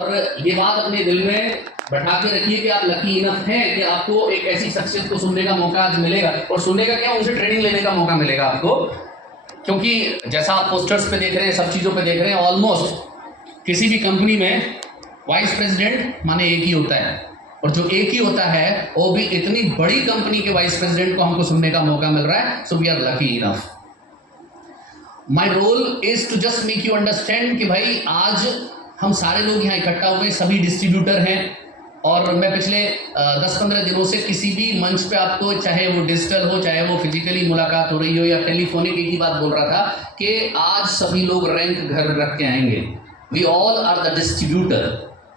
और ये बात अपने दिल में बैठा के रखिए कि आप लकी इनफ हैं कि आपको एक ऐसी शख्सियत को सुनने का मौका आज मिलेगा, और सुनने का क्या, उनसे ट्रेनिंग लेने का मौका मिलेगा आपको। क्योंकि जैसा आप पोस्टर्स पे देख रहे हैं, सब चीज़ों पे देख रहे हैं, ऑलमोस्ट किसी भी कंपनी में वाइस प्रेसिडेंट माने एक ही होता है, और जो एक ही होता है वो भी इतनी बड़ी कंपनी के वाइस प्रेसिडेंट को हमको सुनने का मौका मिल रहा है। So we are lucky enough. My role is to just make you understand कि भाई आज हम सारे लोग यहाँ इकट्ठा हुए, सभी डिस्ट्रीब्यूटर हैं, और मैं पिछले 10-15 दिनों से किसी भी मंच पे आपको, चाहे वो डिजिटल हो, चाहे वो फिजिकली मुलाकात हो रही हो या टेलीफोनिक, एक ही बात बोल रहा था कि आज सभी लोग रैंक घर रख के आएंगे। We all are the distributor.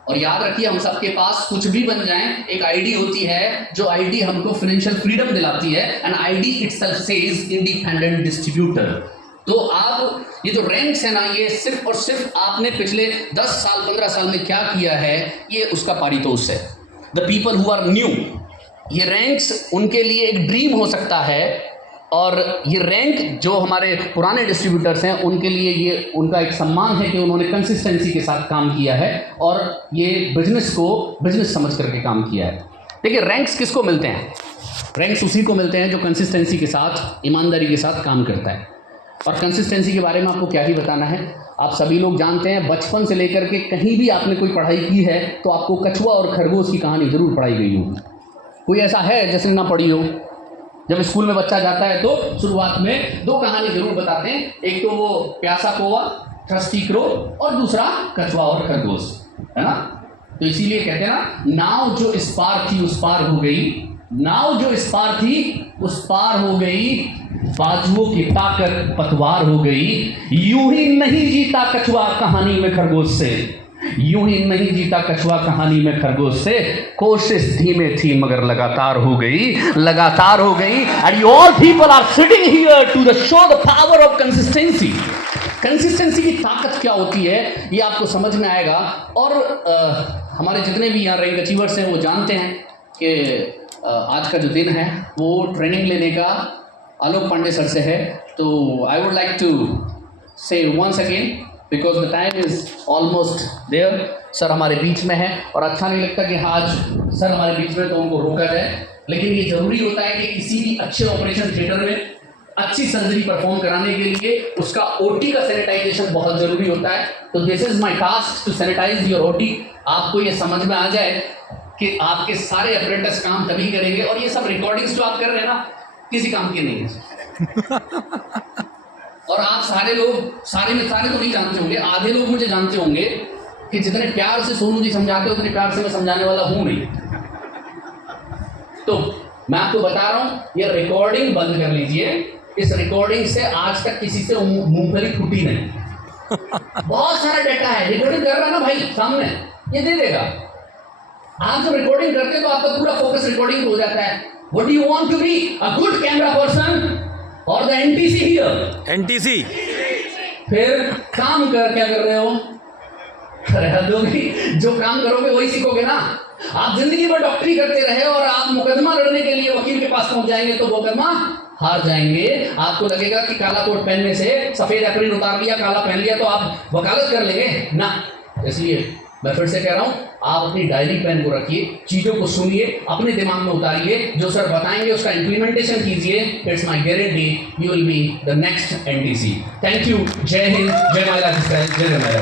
और याद रखिए, हम सबके पास कुछ भी बन जाए, एक आईडी होती है, जो आईडी हमको फाइनेंशियल फ्रीडम दिलाती है, and ID itself says independent distributor. तो आप ये जो रैंक्स है ना, ये सिर्फ और सिर्फ आपने पिछले 10 साल 15 साल में क्या किया है, ये उसका पारितोष है। The people who are new, ये रैंक्स उनके लिए एक ड्रीम हो सकता है, और ये रैंक जो हमारे पुराने डिस्ट्रीब्यूटर्स हैं उनके लिए ये उनका एक सम्मान है कि उन्होंने कंसिस्टेंसी के साथ काम किया है और ये बिजनेस को बिजनेस समझ करके काम किया है। देखिए, रैंक्स किसको मिलते हैं? रैंक्स उसी को मिलते हैं जो कंसिस्टेंसी के साथ, ईमानदारी के साथ काम करता है। और कंसिस्टेंसी के बारे में आपको क्या ही बताना है, आप सभी लोग जानते हैं, बचपन से लेकर के कहीं भी आपने कोई पढ़ाई की है तो आपको कछुआ और खरगोश की कहानी जरूर पढ़ाई गई होगी। कोई ऐसा है जैसे ना पढ़ी हो? जब स्कूल में बच्चा जाता है तो शुरुआत में 2 कहानी जरूर बताते हैं, एक तो वो प्यासा कौवा, थर्स्टी क्रो, और दूसरा कछुआ और खरगोश, है ना। तो इसीलिए कहते हैं ना, नाव जो इस पार थी उस पार हो गई, नाव जो इस पार थी उस पार हो गई, बाजुओं की ताकत पतवार हो गई। यूं ही नहीं जीता कछुआ कहानी में खरगोश से, यूं ही नहीं जीता कछुआ कहानी में खरगोश से, कोशिश धीमे थी मगर लगातार हो गई, लगातार हो गई। And you all people are sitting here to the show the power of consistency. Consistency की ताकत क्या होती है ये आपको समझ में आएगा। और हमारे जितने भी यहाँ रैंक अचीवर्स हैं वो जानते हैं कि आज का जो दिन है वो ट्रेनिंग लेने का आलोक पांडे सर से है। तो I would like to say once again, because the time is almost there. Sir हमारे बीच में है और अच्छा नहीं लगता कि आज सर हमारे बीच में तो उनको रोका जाए, लेकिन ये जरूरी होता है कि किसी भी अच्छे ऑपरेशन थिएटर में अच्छी सर्जरी परफॉर्म कराने के लिए उसका ओटी का सैनिटाइजेशन बहुत जरूरी होता है। तो this is my task to sanitize your OT. आपको ये समझ में आ जाए कि आपके सारे अप्रेंटिस काम तभी करेंगे, और ये सब रिकॉर्डिंग्स जो आप कर रहे हैं ना, किसी काम की नहीं है। और आप सारे लोग, सारे में सारे तो नहीं जानते होंगे, आधे लोग मुझे जानते होंगे कि जितने प्यार से सोनू जी समझाते उतने प्यार से मैं समझाने वाला हूं नहीं। तो मैं आपको बता रहा हूं, ये रिकॉर्डिंग बंद कर लीजिए। इस रिकॉर्डिंग से आज तक किसी से मूंगफली फूटी नहीं। बहुत सारा डेटा है, रिकॉर्डिंग कर रहा ना भाई सामने, ये दे देगा। आप जब रिकॉर्डिंग करते तो आपका पूरा फोकस रिकॉर्डिंग हो जाता है। What do you want to be? A good camera person or the NTC here? NTC। फिर काम क्या कर रहे हो? जो काम करोगे वही सीखोगे ना। आप जिंदगी भर डॉक्टरी करते रहे और आप मुकदमा लड़ने के लिए वकील के पास पहुंच जाएंगे तो मुकदमा हार जाएंगे। आपको लगेगा कि काला कोट पहनने से, सफेद एप्रिन उतार लिया, काला पहन लिया तो आप वकालत कर लेंगे ना। इसलिए मैं फिर से कह रहा हूं, आप अपनी डायरी पेन को रखिए, चीजों को सुनिए, अपने दिमाग में उतारिए, जो सर बताएंगे उसका इंप्लीमेंटेशन कीजिए। It's my guarantee you will be the next NTC. Thank you. जय हिंद, जय माला, जय माला।